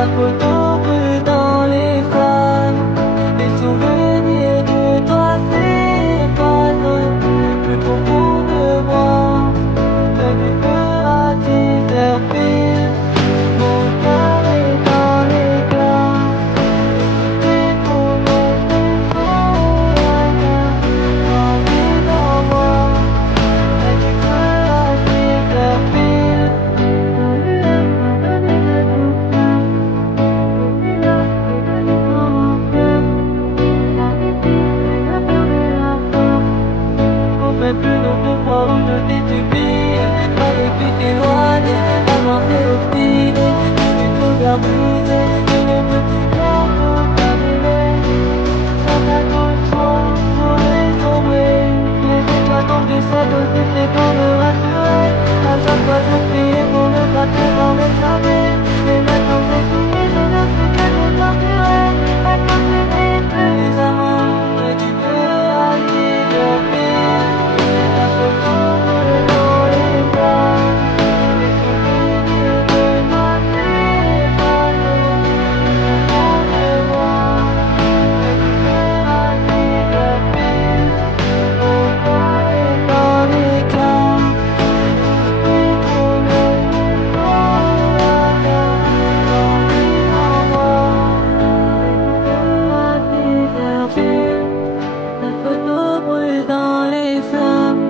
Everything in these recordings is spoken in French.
Ta photo brûle dans les flammes. Les souvenirs de toi s'effacent plus profond de moi. Mais tu feras tes faire pire. Mon cœur est dans l'éclat. Tes promesses sont gravées dans moi. Mais tu feras tes faire pire. Mais plus d'autres fois où je t'ai subi, j'aurais pu t'éloigner, avancer au fil, je suis tout bien brisé, et les petits cœurs sont annulés. Dans ta douce foi, j'aurais tombé, les étoiles tombent du ciel aussi, c'est pour me rassurer. À chaque fois je priais pour ne pas te voir m'échapper, mais maintenant c'est fini, je ne sais que te torturer. À cause de tes plus amours, et tu peux aller vers pire. Ta photo brûle dans les flammes. Les souvenirs de toi s'effacent de moi. Mais tu feras tes faire pire. Mon cœur est dans l'éclat. Tes promesses sont gravées en moi. Mais tu feras tes faire pire. Ta photo brûle dans les flammes.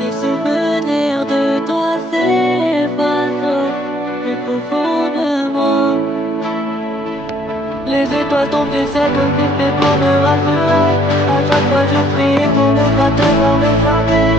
Les souvenirs de toi s'effacent plus profond de moi. Les étoiles tombent du ciel comme si c'était pour me rassurer. À chaque fois je prie pour ne pas te voir m'échapper.